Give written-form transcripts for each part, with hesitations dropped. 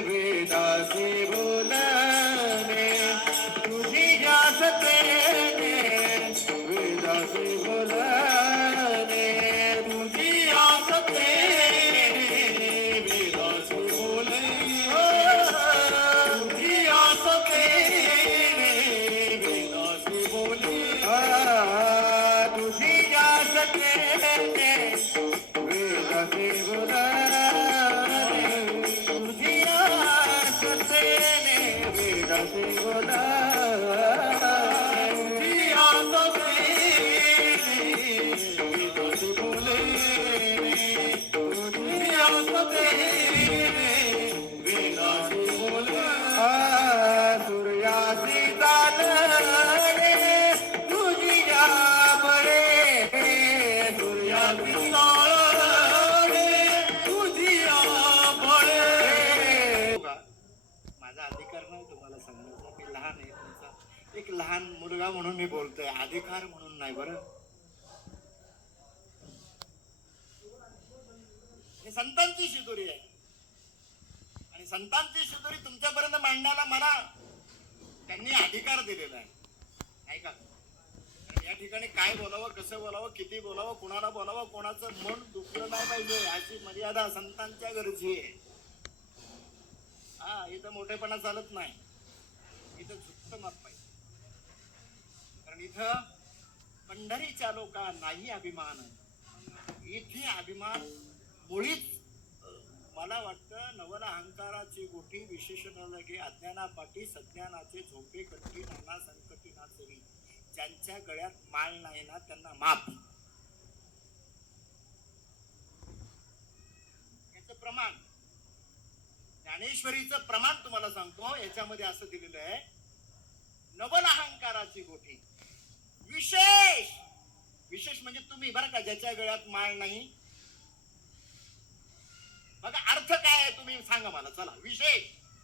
वेदासी बोलणे तुझी जासतेने वेदासी बोलणे तुझी आसतेने वेदासी बोलणे तुझी आसतेने वेदासी बोलणे तुझी जासतेने वेदासी बोलणे एक लहान मुलगा म्हणून मी बोलतोय, अधिकार म्हणून नाही. बरं, हे संतांची शिदोरी आहे आणि संतांची शिदोरी तुमच्यापर्यंत मांडण्याला मला त्यांनी अधिकार दिलेला आहे. ऐका, या ठिकाणी काय बोलावं, कसं बोलावं, किती बोलावं, कोणाला बोलावं, कोणाचं मन दुखलं नाही पाहिजे अशी मर्यादा संतांच्या गरजी आहे. हा, इथं मोठेपणा चालत नाही, इथं झुकतं माप पाहिजे. कारण इथं पंढरीच्या लोका नाही अभिमान, इथे अभिमान मुळीच. मला वाटतं नवल अहंकाराची गोठी विशेषण लगे अज्ञानापाठी सज्ञानाचे झोपे कठी नाना संकटी ना चरी. ज्यांच्या गळ्यात माळ नाही ना त्यांना माप. याचं प्रमाण, ज्ञानेश्वरीचं प्रमाण तुम्हाला सांगतो. याच्यामध्ये असं दिलेलं आहे, नवल अहंकाराची गोठी विशेष. विशेष म्हणजे तुम्ही, बरं का, ज्याच्या गळ्यात माळ नाही. बघा अर्थ काय आहे तुम्ही सांगा मला. चला, विशेष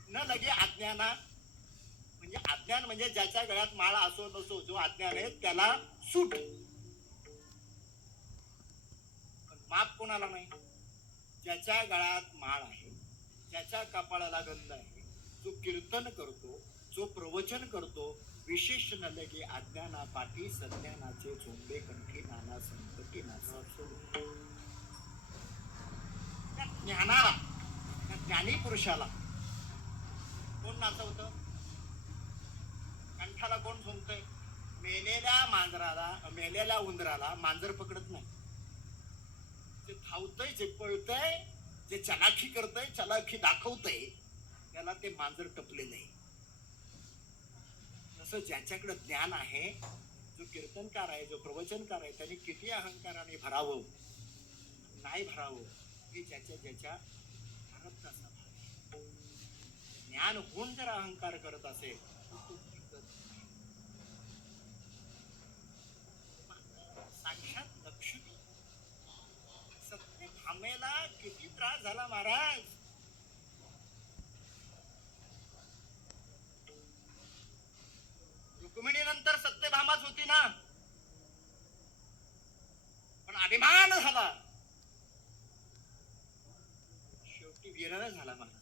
न लगे अज्ञाना, म्हणजे अज्ञान म्हणजे ज्याच्या गळ्यात माळ असो नसो, जो अज्ञान आहे त्याला सूट. पण माप कोणाला नाही? ज्याच्या गळ्यात माळ आहे, ज्याच्या कपाळाला गंध आहे, जो कीर्तन करतो, जो प्रवचन करतो. विशेष न लगे अज्ञाना पाठी सज्ञानाचे झोंबे कंठी नाना संकटी नाचा. त्या ज्ञानाला, त्या ज्ञानी पुरुषाला कोण नाचवतं? कंठाला कोण झोंबतंय? मेलेल्या मांजराला, मेलेल्या उंदराला मांजर पकडत नाही. जे धावतंय, जे पळतंय, जे चलाखी करतंय, चलाखी दाखवतंय, त्याला ते मांजर टपलेलं आहे. तसं ज्याच्याकडे ज्ञान आहे, जो कीर्तनकार आहे, जो प्रवचनकार आहे, त्यांनी किती अहंकाराने भरावं नाही भरावं हे ज्याच्या ज्याच्या भारत असा भाग. ज्ञान होऊन जर अहंकार करत असेल तर तो साक्षात लक्ष्मी. सत्यभामेला किती त्रास झाला महाराज. रुक्मिणीनंतर सत्यभामाच होती ना, पण अभिमान झाला, शेवटी विरह झाला. मला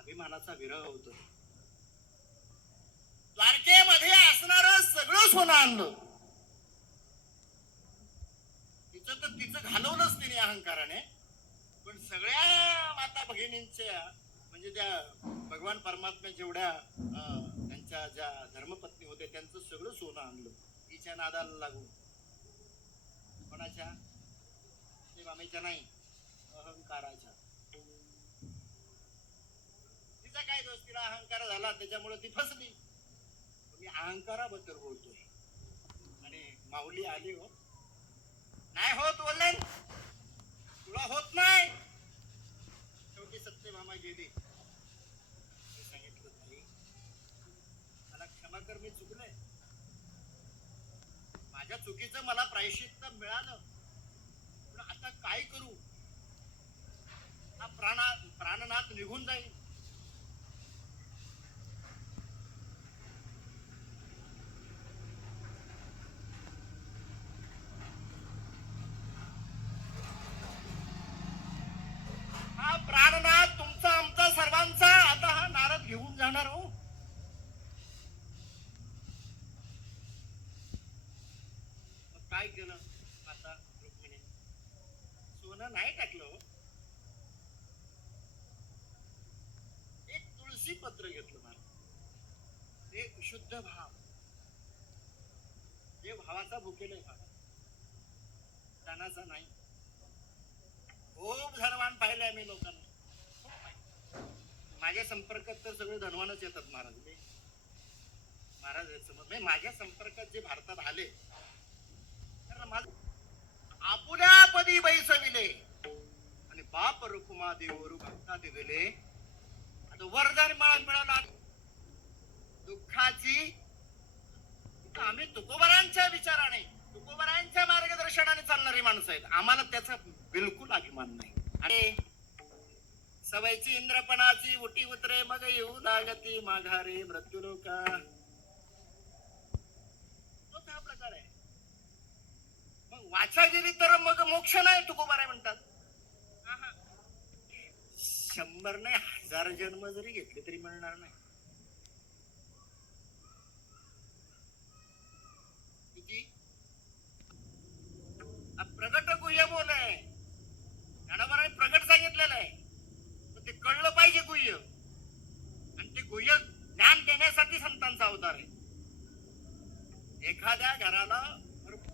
अभिमानाचा विरह होतो. द्वारकेमध्ये असणार सगळं सोनं आणलं, तिचं तर तिचं घालवलंच तिने अहंकाराने. पण सगळ्या माता भगिनींच्या, म्हणजे त्या भगवान परमात्मा जेवढ्या त्यांच्या ज्या धर्मपत्नी होते त्यांचं सगळं सोनं आणलं तिच्या नादाला लागून. कोणाच्या? सत्यभामेच्या नाही, अहंकाराच्या. तिचा काय दोष? तिला अहंकार झाला त्याच्यामुळे ती फसली. मी अहंकाराबद्दल बोलतोय. आणि माऊली आली, हो नाही होत बोलले, तुला होत नाही. शेवटी सत्यभामा गेली. सांगितलं, नाही मला क्षमा कर, मी चुकले, माझ्या चुकीचं मला प्रायश्चित्त मिळालं, पण आता काय करू? हा प्राणनाथ निघून जाईल. हा प्राणनाथ तुमचा काय केलं आता रुक्मिणी? सोनं नाही टाकलं हो. एक तुळशी पत्र घेतलं मला, एक शुद्ध भाव, जे भावाचा भुकेल आहे बघा, धनाचा नाही. खूप धनवान पाहिलंय मी लोकांना, माझ्या संपर्कात तर सगळे धनवानच येतात महाराज. मी महाराज समज माझ्या संपर्कात जे भारतात आले तर माझ आपुल्या पदी बैसविले आणि बाप रुकुमा देवरू भक्ता दिले. आता वरदान मिळाला दुःखाची. आम्ही तुकोबरांच्या विचाराने, तुकोबरांच्या मार्गदर्शनाने चालणारी माणसं आहेत. आम्हाला त्याचा बिलकुल अभिमान नाही. आणि सवयची इंद्रपणाची उटी उतरे मग येऊ लागती माघारे मृत्यू लोका. तोच हा प्रकार आहे. मग वाचागिरी तर मग मोक्ष नाही तुकोबाराय म्हणतात. 100 नाही 1000 जन्म जरी घेतले तरी मिळणार नाही.